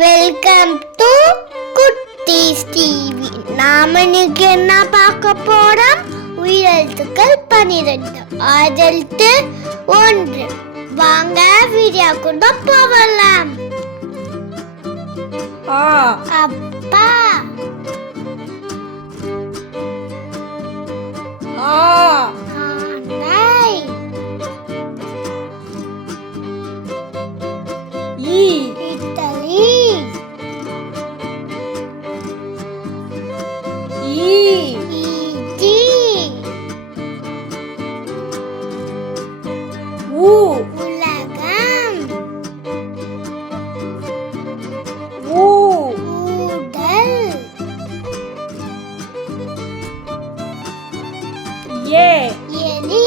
Welcome to குட்டீஸ் TV. நாம இன்னைக்கு என்ன பார்க்க போறோம்? உயிரெழுத்துக்கள் 12 அதெழுத்து 1. வாங்க வீடியோக்குள்ள போகலாம். அப்பா, ஆனை, இட்டலி, ஈட்டி, உலகம், ஊடல், எலி,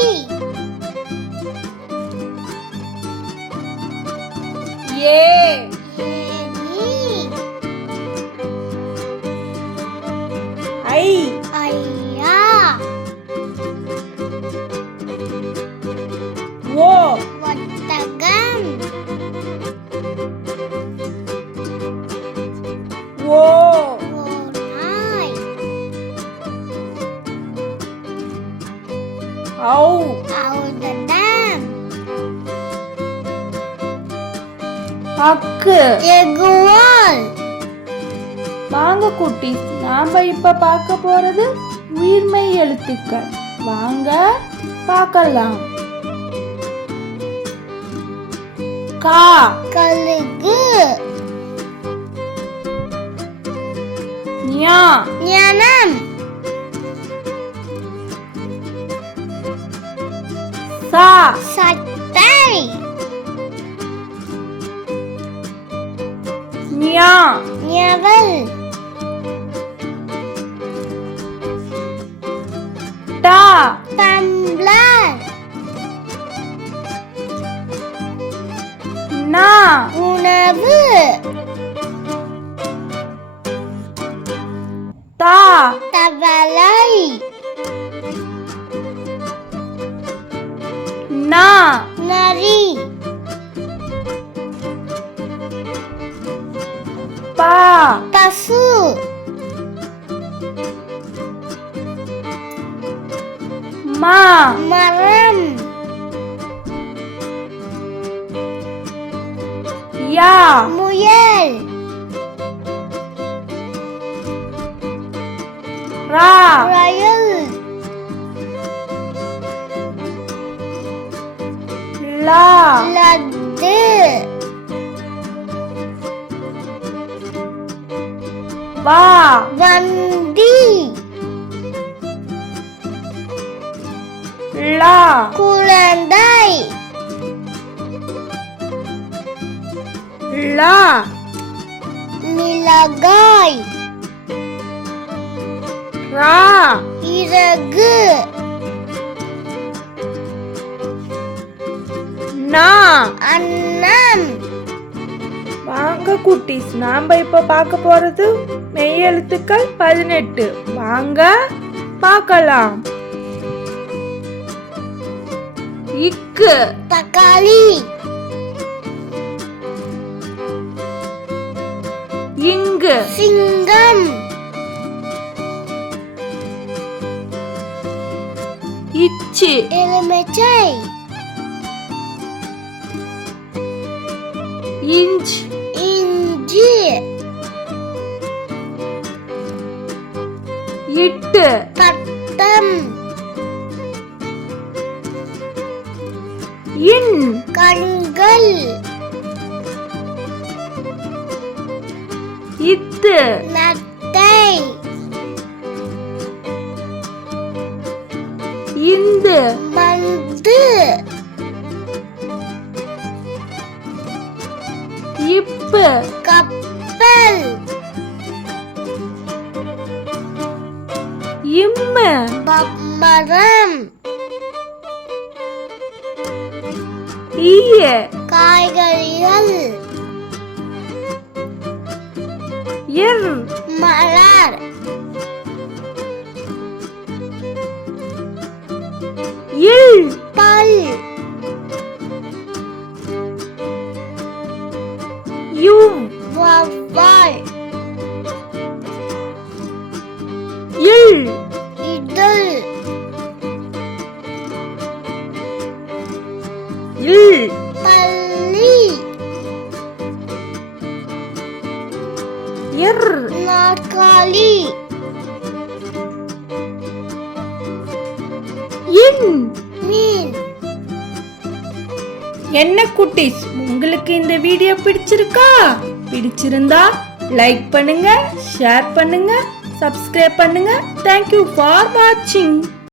ஐயா, ஒட்டகம், ஓநாய், ஔடதம், அக்கு. எகுவால். வாங்க குட்டீஸ், நாம இப்ப பார்க்க போறது உயிர்மெய் எழுத்துக்கள். வாங்க பார்க்கலாம். கா, கழுகு, ஞா, ஞானம், சா, சட்டை, ஞா, ஞவல், டா, டம்ளர், நா, உணவு, தா, தவளை, நா, நரி, பா, பசு, மா, மரம், யா, முயல், ரா, ரயில், லா, லட்டு, வா, வண்டி, லா, குழந்தை, லா, மிளகாய், ரா, இறகு, நா. அன்னம். வாங்க குட்டீஸ், நாம இப்ப பார்க்க போறது மெய் எழுத்துக்கள் 18. வாங்க பார்க்கலாம். இக்கு, தக்காளி, இங்கு, சிங்கம், இச்சு, எலுமிச்சை, இஞ்ச், இஞ்சி, இட்டு, பட்டம், இன், கண்கள், இத்து, நத்தை, இந்து, மந்து, இப்பு, கப்பல், இம்மு, மரம், ஈய, காய்கறிகள், இர், மலர், இல், பல், யூ, வௌவால், இல் பள்ளி இர் நாற்காலி இன் மீன் என்ன குட்டீஸ், உங்களுக்கு இந்த வீடியோ பிடிச்சிருக்கா? பிடிச்சிருந்தா லைக் பண்ணுங்க, ஷேர் பண்ணுங்க, சப்ஸ்கிரைப் பண்ணுங்க. Thank you for watching.